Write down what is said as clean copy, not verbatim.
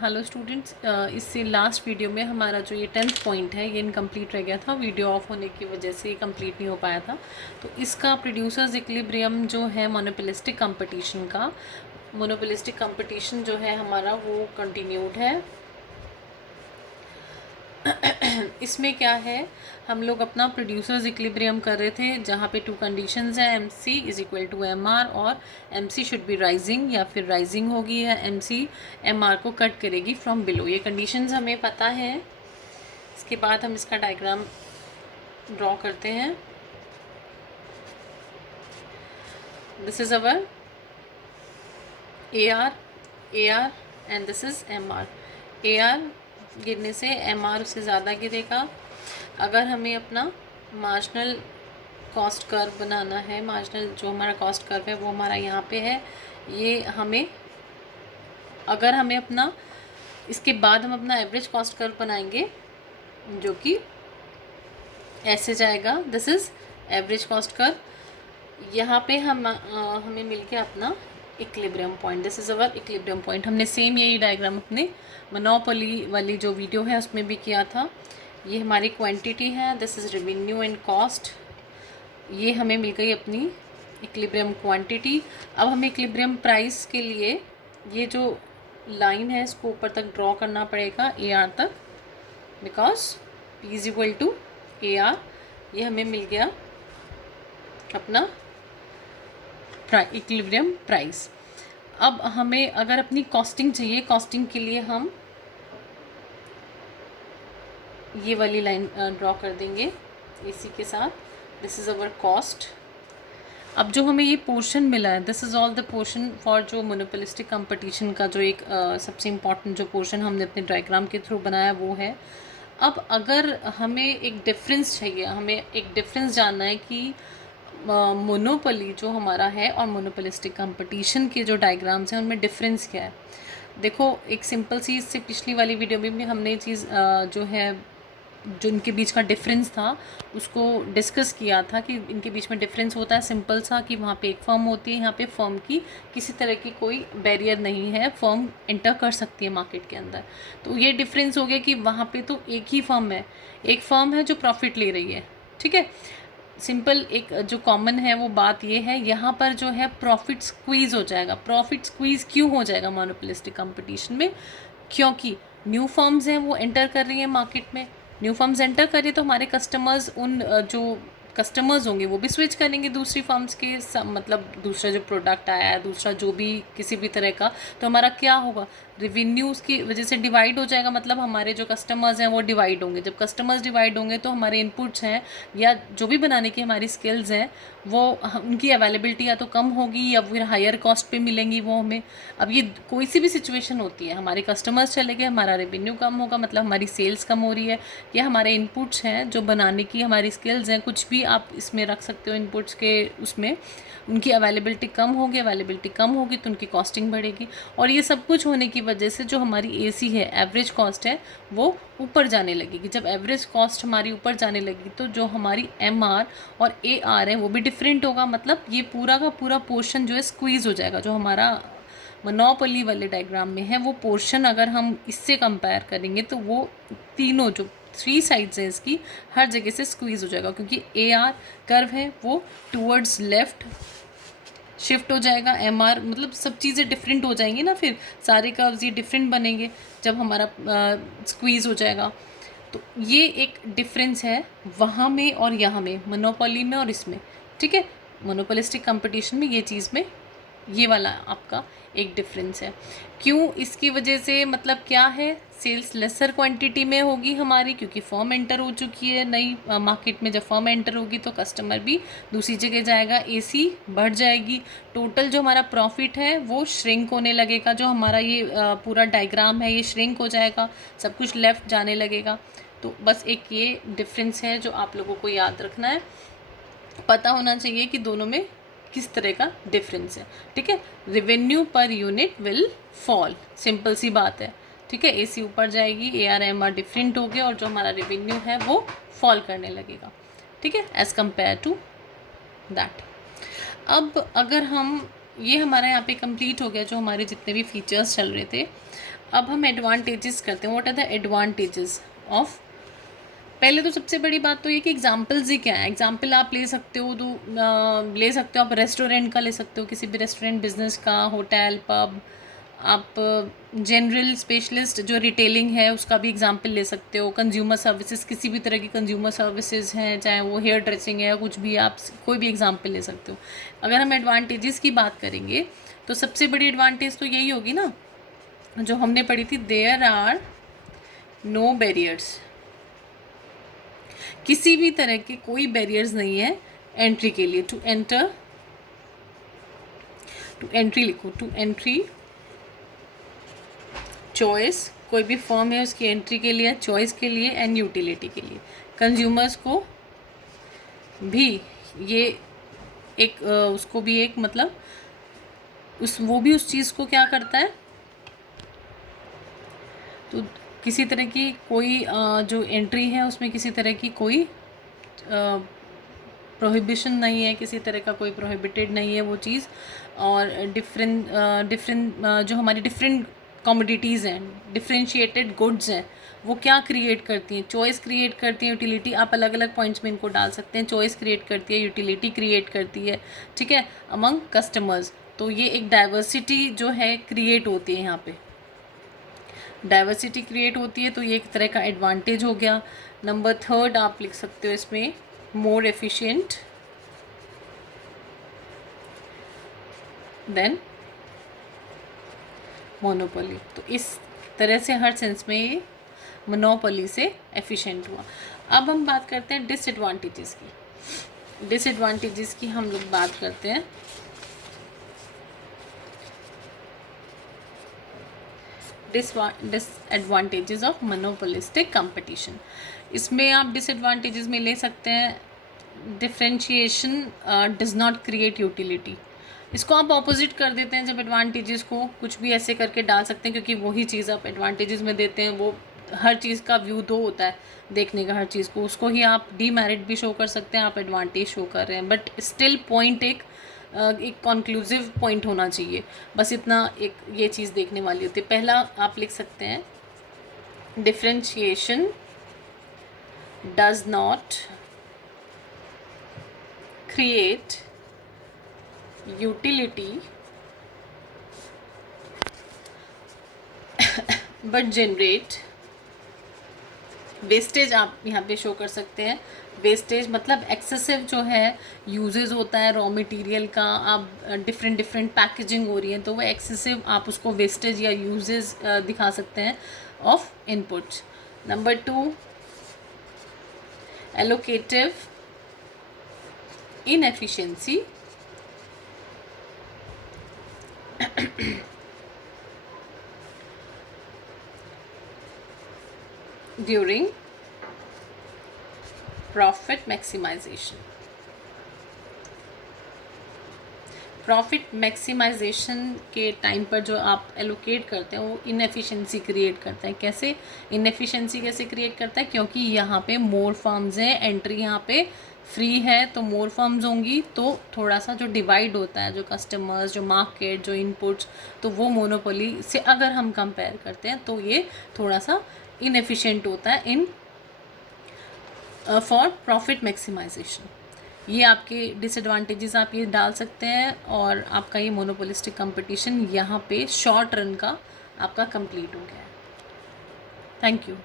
Hello students, इससे last video में हमारा जो ये 10th पॉइंट है ये इनकम्प्लीट रह गया था। वीडियो ऑफ होने की वजह से ये कंप्लीट नहीं हो पाया था। तो इसका प्रोड्यूसर्स इक्विलिब्रियम जो है मोनोपोलिस्टिक कंपटीशन जो है हमारा वो कंटिन्यूड है। इसमें क्या है, हम लोग अपना प्रोड्यूसर्स इक्विलिब्रियम कर रहे थे जहाँ पे टू कंडीशंस हैं, M C is equal to M R और M C should be rising या फिर राइजिंग होगी या एम सी एम आर को कट करेगी फ्रॉम बिलो। ये कंडीशंस हमें पता है। इसके बाद हम इसका डायग्राम ड्रॉ करते हैं। This is our A R and this is M R. A R गिरने से एम आर उससे ज़्यादा गिरेगा। अगर हमें अपना मार्जिनल कॉस्ट कर्व बनाना है, मार्जिनल जो हमारा कॉस्ट कर्व है वो हमारा यहाँ पे है। ये हमें अगर हमें अपना इसके बाद हम अपना एवरेज कॉस्ट कर्व बनाएंगे जो कि ऐसे जाएगा। This is average cost curve. यहाँ पे हमें मिल गया अपना equilibrium point. This is our equilibrium point. हमने सेम यही डायग्राम अपने मोनोपोली वाली जो वीडियो है उसमें भी किया था। ये हमारी क्वांटिटी है, this is revenue and cost. ये हमें मिल गई अपनी इक्विलिब्रियम क्वांटिटी। अब हमें इक्विलिब्रियम प्राइस के लिए ये जो लाइन है इसको ऊपर तक ड्रॉ करना पड़ेगा ए आर तक, because P is equal to A R. ये हमें मिल गया अपना इक्विलिब्रियम प्राइस। अब हमें अगर अपनी कॉस्टिंग चाहिए, कॉस्टिंग के लिए हम ये वाली लाइन ड्रॉ कर देंगे इसी के साथ। This is our cost. अब जो हमें ये पोर्शन मिला है, this is all the portion for जो मोनोपोलिस्टिक कंपटीशन का जो एक सबसे इम्पॉर्टेंट जो पोर्शन हमने अपने डायग्राम के थ्रू बनाया वो है। अब अगर हमें एक डिफरेंस चाहिए, हमें एक डिफरेंस जानना है कि मोनोपोली जो हमारा है और मोनोपोलिस्टिक कंपटीशन के जो डायग्राम्स हैं उनमें डिफरेंस क्या है। देखो, एक सिंपल सी इससे पिछली वाली वीडियो में भी हमने ये चीज़ जो है जो इनके बीच का डिफरेंस था उसको डिस्कस किया था कि इनके बीच में डिफरेंस होता है सिंपल सा कि वहाँ पे एक फर्म होती है, यहाँ पे फर्म की किसी तरह की कोई बैरियर नहीं है, फर्म एंटर कर सकती है मार्केट के अंदर। तो ये डिफरेंस हो गया कि वहाँ पे तो एक ही फर्म है, एक फर्म है जो प्रॉफिट ले रही है। ठीक है, सिंपल एक जो कॉमन है वो बात ये है, यहाँ पर जो है प्रॉफिट स्क्वीज़ हो जाएगा। प्रॉफिट स्क्वीज़ क्यों हो जाएगा मोनोपोलिस्टिक कंपटीशन में? क्योंकि न्यू फर्म्स हैं वो एंटर कर रही हैं मार्केट में। न्यू फर्म्स एंटर करिए तो हमारे कस्टमर्स उन जो कस्टमर्स होंगे वो भी स्विच करेंगे दूसरी फर्म्स के मतलब दूसरा जो प्रोडक्ट आया है, दूसरा जो भी किसी भी तरह का, तो हमारा क्या होगा, रेवेन्यू उसकी वजह से डिवाइड हो जाएगा। मतलब हमारे जो कस्टमर्स हैं वो डिवाइड होंगे। जब कस्टमर्स डिवाइड होंगे तो हमारे इनपुट्स हैं या जो भी बनाने की हमारी स्किल्स हैं वो उनकी अवेलेबिलिटी या तो कम होगी या फिर हायर कॉस्ट पे मिलेंगी वो हमें। अब ये कोई सी भी सिचुएशन होती है, हमारे कस्टमर्स चले गए, हमारा रेवेन्यू कम होगा, मतलब हमारी सेल्स कम हो रही है, या हमारे इनपुट्स हैं जो बनाने की हमारी स्किल्स हैं, कुछ भी आप इसमें रख सकते हो इनपुट्स के उसमें, उनकी अवेलेबिलिटी कम होगी तो उनकी कॉस्टिंग बढ़ेगी। और ये सब कुछ होने की वजह से जो हमारी एसी है, एवरेज कॉस्ट है, वो ऊपर जाने लगेगी। जब एवरेज कॉस्ट हमारी ऊपर जाने लगी तो जो हमारी एम आर और ए आर है वो भी डिफरेंट होगा। मतलब ये पूरा का पूरा पोर्शन जो है स्क्वीज़ हो जाएगा। जो हमारा मोनोपोली वाले डायग्राम में है वो पोर्शन अगर हम इससे कंपेयर करेंगे तो वो तीनों जो 3 साइड्स हैं इसकी हर जगह से स्क्वीज़ हो जाएगा, क्योंकि ए आर कर्व है वो टूवर्ड्स लेफ्ट शिफ्ट हो जाएगा। एम आर मतलब सब चीज़ें डिफरेंट हो जाएंगी ना, फिर सारे कर्व्स ये डिफरेंट बनेंगे जब हमारा स्क्वीज़ हो जाएगा। तो ये एक डिफरेंस है वहाँ में और यहाँ में, मोनोपोली में और इसमें। ठीक है, मोनोपोलिस्टिक कंपटीशन में ये चीज़ में ये वाला आपका एक डिफरेंस है। क्यों इसकी वजह से, मतलब क्या है, सेल्स लेसर क्वांटिटी में होगी हमारी क्योंकि फर्म एंटर हो चुकी है नई मार्केट में। जब फर्म एंटर होगी तो कस्टमर भी दूसरी जगह जाएगा, एसी बढ़ जाएगी, टोटल जो हमारा प्रॉफिट है वो श्रिंक होने लगेगा। जो हमारा ये पूरा डायग्राम है ये श्रिंक हो जाएगा, सब कुछ लेफ़्ट जाने लगेगा। तो बस एक ये डिफरेंस है जो आप लोगों को याद रखना है, पता होना चाहिए कि दोनों में किस तरह का डिफरेंस है। ठीक है, revenue per unit will fall, simple सी बात है। ठीक है, एसी ऊपर जाएगी, A R M R different हो गया और जो हमारा रेवेन्यू है वो फॉल करने लगेगा। ठीक है, एज़ कम्पेयर टू दैट। अब अगर हम ये हमारा यहाँ पे कंप्लीट हो गया जो हमारे जितने भी फीचर्स चल रहे थे। अब हम एडवांटेजेस करते हैं. What are the advantages of. पहले तो सबसे बड़ी बात तो ये कि एग्जाम्पल्स ही क्या है. एग्जाम्पल आप ले सकते हो, तो ले सकते हो आप रेस्टोरेंट का ले सकते हो, किसी भी रेस्टोरेंट बिजनेस का, होटल, पब. आप जनरल स्पेशलिस्ट जो रिटेलिंग है उसका भी एग्जाम्पल ले सकते हो. कंज्यूमर सर्विसेज, किसी भी तरह की कंज्यूमर सर्विसेज हैं, चाहे वो हेयर ड्रेसिंग है, कुछ भी, आप कोई भी एग्जाम्पल ले सकते हो. अगर हम एडवांटेजेस की बात करेंगे तो सबसे बड़ी एडवांटेज तो यही होगी ना जो हमने पढ़ी थी, देयर आर नो बैरियर्स. किसी भी तरह के कोई बैरियर्स नहीं है एंट्री के लिए. टू एंटर, टू एंट्री लिखो, टू एंट्री, चॉइस, कोई भी फर्म है उसकी एंट्री के लिए, चॉइस के लिए, एंड यूटिलिटी के लिए. कंज्यूमर्स को भी ये एक उसको भी एक मतलब वो भी उस चीज़ को क्या करता है, तो किसी तरह की कोई जो एंट्री है उसमें किसी तरह की कोई प्रोहिबिशन नहीं है, किसी तरह का कोई प्रोहिबिटेड नहीं है वो चीज़. और डिफरेंट जो हमारी डिफरेंट कमोडिटीज़ हैं, डिफ्रेंशिएटेड गुड्स हैं, वो क्या क्रिएट करती हैं, चॉइस क्रिएट करती हैं, यूटिलिटी. आप अलग अलग पॉइंट्स में इनको डाल सकते हैं. चॉइस क्रिएट करती है, यूटिलिटी क्रिएट करती है, ठीक है, अमंग कस्टमर्स. तो ये एक डाइवर्सिटी जो है क्रिएट होती है, यहाँ पे डाइवर्सिटी क्रिएट होती है, तो ये एक तरह का एडवांटेज हो गया. नंबर 3 आप लिख सकते हो इसमें, मोर एफिशिएंट देन मोनोपोली. तो इस तरह से हर सेंस में ये मोनोपोली से एफिशिएंट हुआ. अब हम बात करते हैं डिसएडवांटेजेस की. डिसएडवांटेजेस की हम लोग बात करते हैं. Disadvantages of monopolistic competition. इसमें आप डिसएडवांटेजेस में ले सकते हैं, differentiation does not create utility. इसको आप ऑपोजिट कर देते हैं. जब एडवांटेजेस को कुछ भी ऐसे करके डाल सकते हैं, क्योंकि वही चीज़ आप एडवांटेजेस में देते हैं, वो हर चीज़ का व्यू दो होता है देखने का, हर चीज़ को, उसको ही आप डीमेरिट भी शो कर सकते हैं, आप एडवांटेज शो कर रहे हैं, बट स्टिल पॉइंट एक कंक्लूसिव पॉइंट होना चाहिए. बस इतना एक ये चीज़ देखने वाली होती है. पहला आप लिख सकते हैं, differentiation does not create utility but generate wastage. आप यहाँ पे शो कर सकते हैं. वेस्टेज मतलब एक्सेसिव जो है यूजेस होता है रॉ मटेरियल का, आप डिफरेंट पैकेजिंग हो रही है, तो वो एक्सेसिव आप उसको वेस्टेज या यूजेस दिखा सकते हैं of inputs. Number 2, allocative inefficiency during profit maximization. Profit maximization के टाइम पर जो आप एलोकेट करते हैं वो इनएफिशिएंसी क्रिएट करता है. कैसे इनएफिशिएंसी कैसे क्रिएट करता है, क्योंकि यहाँ पे मोर फर्म्स हैं, एंट्री यहाँ पे फ्री है, तो मोर फर्म्स होंगी, तो थोड़ा सा जो डिवाइड होता है, जो कस्टमर्स, जो मार्केट, जो इनपुट्स, तो वो मोनोपोली से अगर हम कंपेयर करते हैं तो ये थोड़ा सा इनएफिशिएंट होता है इन फॉर प्रॉफिट मैक्सिमाइजेशन. ये आपके डिसएडवांटेजेस आप ये डाल सकते हैं, और आपका ये मोनोपोलिस्टिक कंपटीशन यहाँ पे शॉर्ट रन का आपका कंप्लीट हो गया है. Thank you.